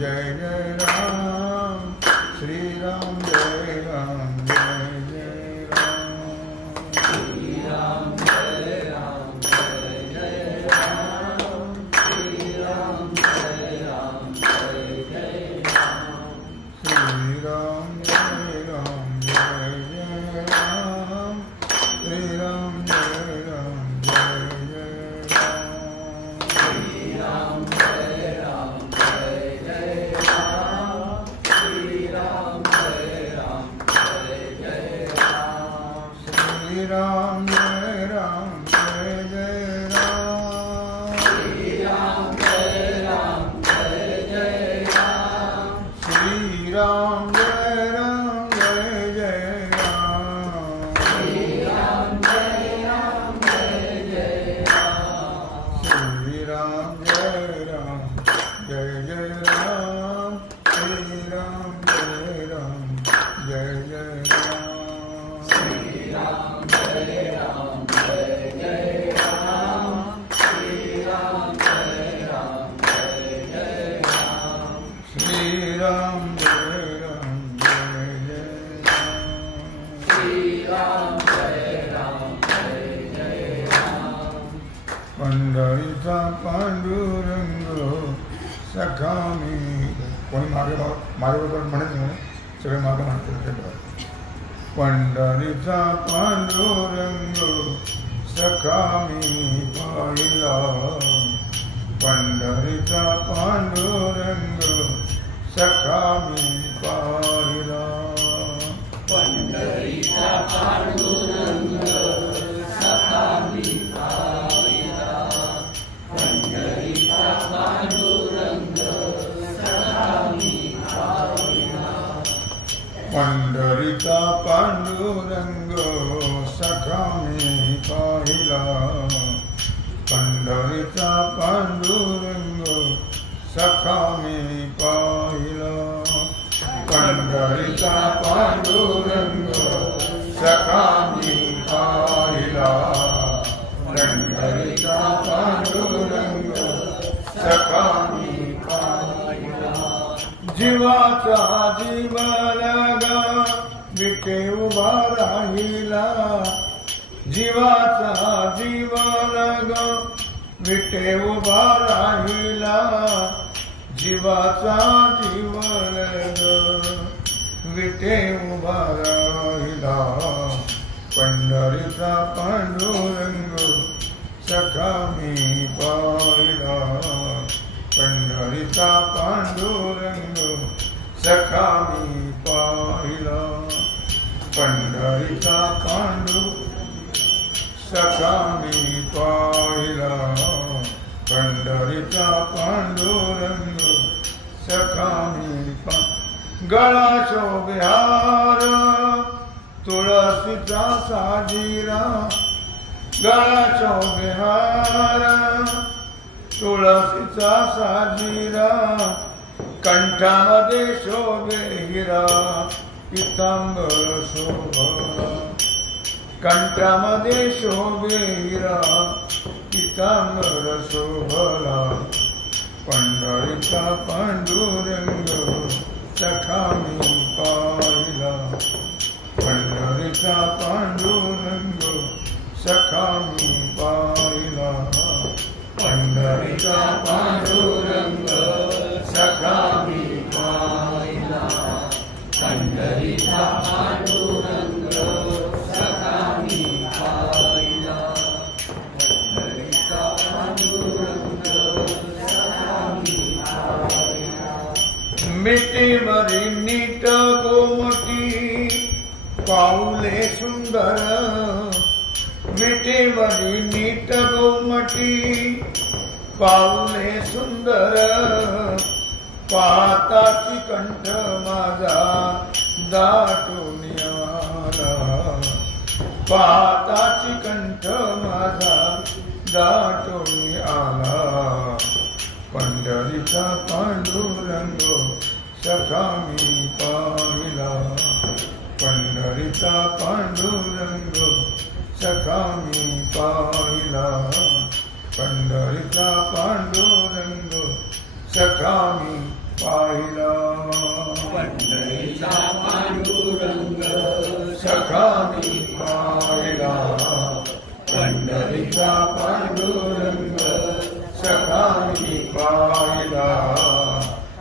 जय जय राम श्री राम जय राम जय जय राम श्री राम जय राम जय जय राम श्री राम जय राम जय जय राम श्री राम जय राम जय जय राम श्री राम जय राम जय जय राम श्री राम जय राम जय जय राम श्री राम जय राम जय जय राम श्री राम जय राम जय जय राम श्री राम जय राम जय जय राम श्री राम जय राम जय जय राम श्री राम जय राम जय जय राम श्री राम जय राम जय जय राम श्री राम जय राम जय जय राम श्री राम जय राम जय जय राम श्री राम जय राम जय जय राम श्री राम जय राम जय जय राम श्री राम जय राम जय जय राम पंढरीचा पांडुरंग सखा मी कोणी माझ्याबरोबर म्हणत नाही सगळे मागे म्हणते पंढरीचा पांडुरंग सखा मी पाहिला पंढरीचा पांडुरंग सखा मी पाहिला पंढरीचा पांडुरंग सखा मी पाहिला पंढरीचा पांडुरंग सखा मी पाहिला पंढरीचा पांडुरंग सखा मी पाहिला पंढरीचा पांडुरंग सखा मी पाहिला पंढरीचा पांडुरंग सखा मी पाहिला पंढरीचा पांडुरंग सखा मी पाहिला जीवाचा जीव लगा विटे उभा राहिला जीवाचा जीव लगा विटे उभा राहिला जीवाचा जीव लगा विटे उभा राहिला पंढरीचा पांडुरंग सखा मी पाहिला पंढरीचा पांडुरंग सखा मी पाहिला पंढरीचा सखा मी पाहिला पंढरीचा पांडुरंग सखा मी गळा शोभिहार तुळशीचा साजीरा गळा शोभिहार तुळशीचा साजीरा कंठामध्ये शोभे हिरा पितांबर शोभा कंठामध्ये शोभे हिरा पितांबर शोभला पंढरीचा पांडुरंग सखा मी पाहिला पंढरीचा पांडुरंग सखा मी पाहिला पंढरीचा पांडुरंग सखा मी पाहिला पंढरीचा पांडुरंग सखा मी पाहिला पंढरीचा पांडुरंग सखा मी पाहिला मिठीवरी नीट गोमटी पाऊले सुंदर मिठीवरी नीट गोमटी पाऊले सुंदर पाहताची कंठ माझा दाटून आला पाहताची कंठ माझा दाटून आला पंढरीचा पांडुरंग सखा मी पाहिला पंढरीचा पांडुरंग सखा मी पाहिला पंढरीचा पांडुरंग सखा मी पाहिला पंढरीचा पांडुरंग सखा मी पाहिला पंढरीचा पांडुरंग सखा मी पाहिला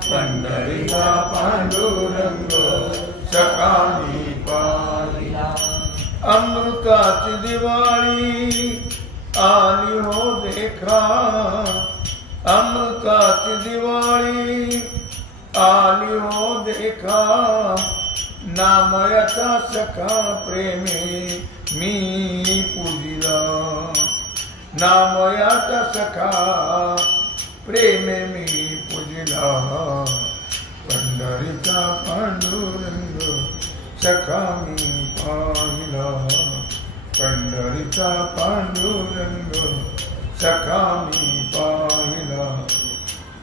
पंढरीचा पांडुरंग सखा मी पाहिला अमृताची दिवाळी आली हो देखा अमृताची दिवाळी आली हो देखा नामयाचा सखा प्रेमे मी पूजिला नामयाचा सखा प्रेमे मी पूजिला पंढरीचा पांडुरंग सखा मी पाहिला पंढरीचा पांडुरंग सखा मी पाहिला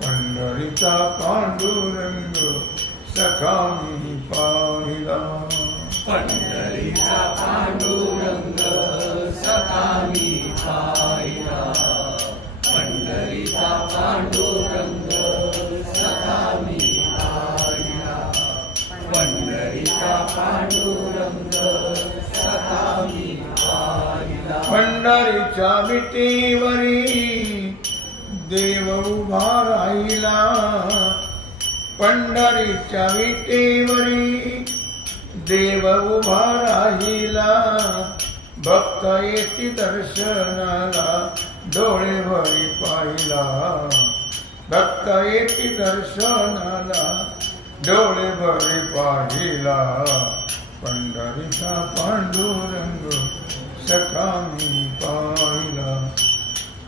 पंढरीचा पांडुरंग सखा मी पाहिला पंढरीचा पांडुरंग सखा मी पाहिला पंढरीचा पांडुरंग सखा मी पाहिला पंढरीचा पांडुरंग सखा मी पाहिला पंढरीच्या विटेवरी देव उभा राहिला पंढरीच्या विटेवरी देव उभा राहिला भक्त येती दर्शनाला डोळे भरी पाहिला भक्त येती दर्शनाला डोळे भरी पाहिला पंढरीचा पांडुरंग सखा मी पाहिला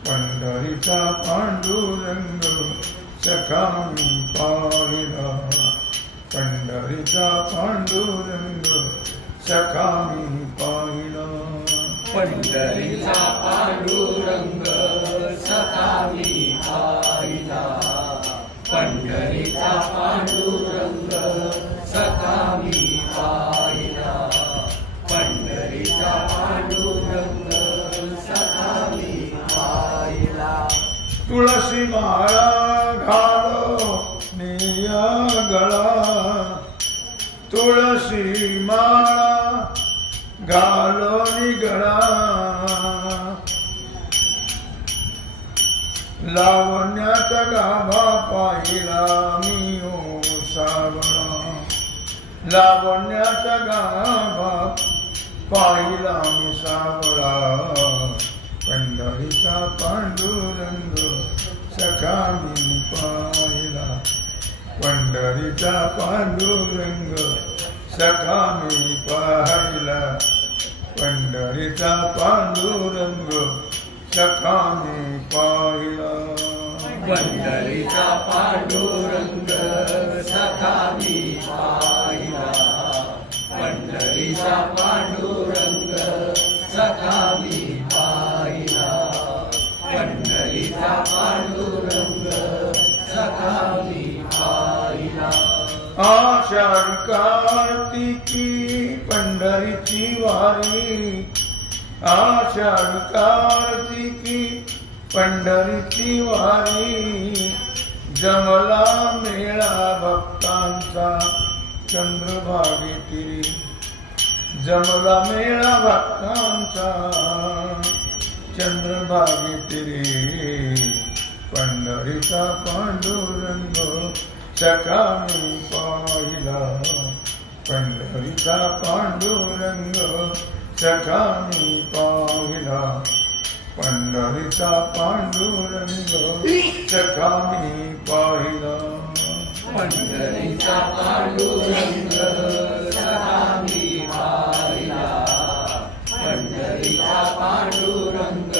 पंढरीचा पांडुरंग सखा मी पाहिला पंढरीचा पांडुरंग सखा मी पाहिला पंढरीचा पांडुरंग सखा मी पाहिला पंढरीचा पांडुरंग सखा मी पाहिला पंढरीचा पांडुरंग सखा मी पाहिला तुळशी माळा घालो निया गळा तुळशी माळा घालो निगळा लावण्याचा गाभा पाहिला मी ओ सावळा लावण्याचा गाभा पाहिला मी सावळा पंढरीचा पांडुरंग सखा मी पाहिला पंढरीचा पांडुरंग सखा मी पाहिला पंढरीचा पांडुरंग सखा मी पाहिला पंढरीचा पांडुरंग सखा मी पाहिला पंढरीचा पांडुरंग सखा मी पाहिला पंढरीचा पांडुरंग सखा मी पाहिला आषाढ कार्तिकी पंढरीची वारी आषाढ कार्तिकी पंढरीची वारी जमला मेळा भक्तांचा चंद्रभागे तिरी जमला मेळा भक्तांचा चंद्रभागे तिरी पंढरीचा पांडुरंग सखा मी पाहिला पंढरीचा पांडुरंग सखा मी पाहिला पंढरीचा पांडुरंग सखा मी पाहिला पंढरीचा पांडुरंग सखा मी पाहिला पंढरीचा पांडुरंग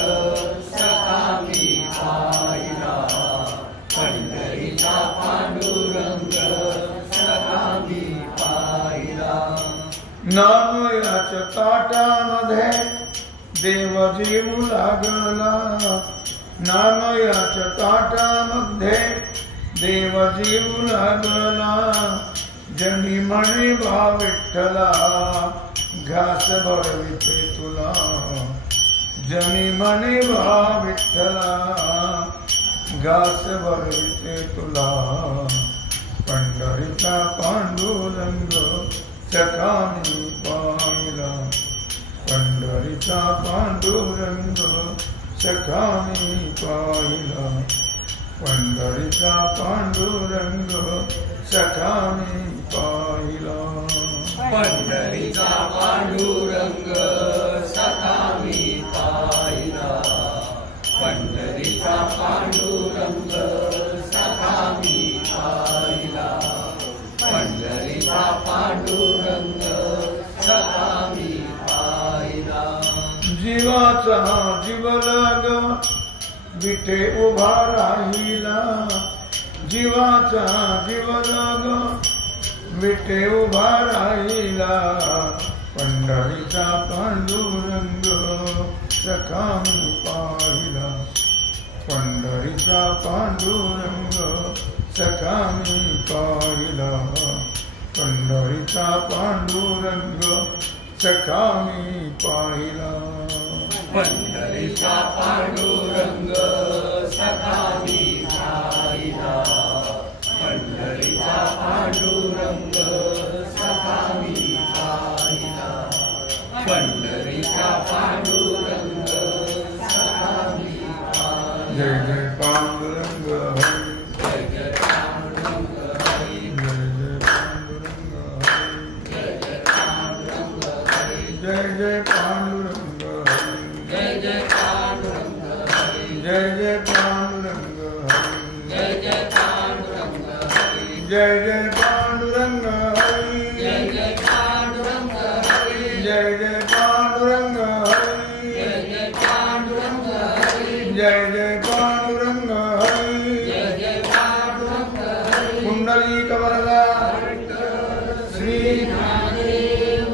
सखा मी पाहिला पंढरीचा पांडुरंग सखा मी पाहिला नामयाच्या ताटामध्ये देव जीव लागला नामयाच्या ताटामध्ये देव जीव लागला जनी म्हणे बा विठ्ठला घास भरविते तुला जनी म्हणे बा विठ्ठला घास भरविते तुला पांडुरंग सखा मी पाहिला पंढरीचा पांडुरंग सखा मी पाहिला पंढरीचा पांडुरंग सखा मी पाहिला पंढरीचा पांडुरंग सखा मी पाहिला पंढरीचा पांडुरंग सखा मी पाहिला पंढरीचा पांडुरंग सखा मी पाहिला जीवाचा जीवलग विठे उभा राहिला जीवाचा जीवलग विठे उभा राहिला पंढरीचा पांडुरंग सखा मी पाहिला पंढरीचा पांडुरंग सखा मी पाहिला पंढरीचा पांडुरंग सखा मी पाहिला पंढरीचा पांडुरंग सखा मी पाहिला पंढरीचा पांडुरंग सखा मी पाहिला पंढरीचा पांडुरंग सखा मी पाहिला जय जय पांडुरंग जय जय पांडुरंग हरी जय जय पांडुरंग जय जय पांडुरंग जय जय पांडुरंग हरी जय जय पांडुरंग जय जय पांडुरंग हरी जय जय पांडुरंग जय जय पांडुरंग हरी जय जय पांडुरंग जय जय पांडुरंग हरी जय जय पांडुरंग जय जय पांडुरंग हरी कुंडलिक वरदा श्री ज्ञानदेव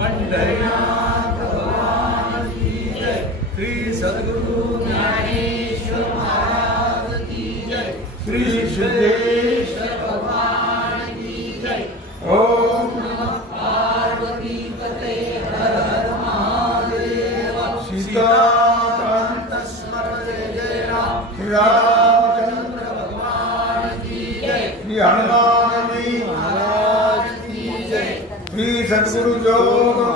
पंढरीनाथ भगवान की जय श्री सद्गुरु ज्ञानेश्वर महाराज की जय श्री सिद्धेश भगवान की जय ओम नमः पार्वती पते हर हर महादेव सीताकांत स्मरते जय राम श्री रामचंद्र भगवान की जय श्री हनुमान जी महाराज की जय श्री सद्गुरु जोग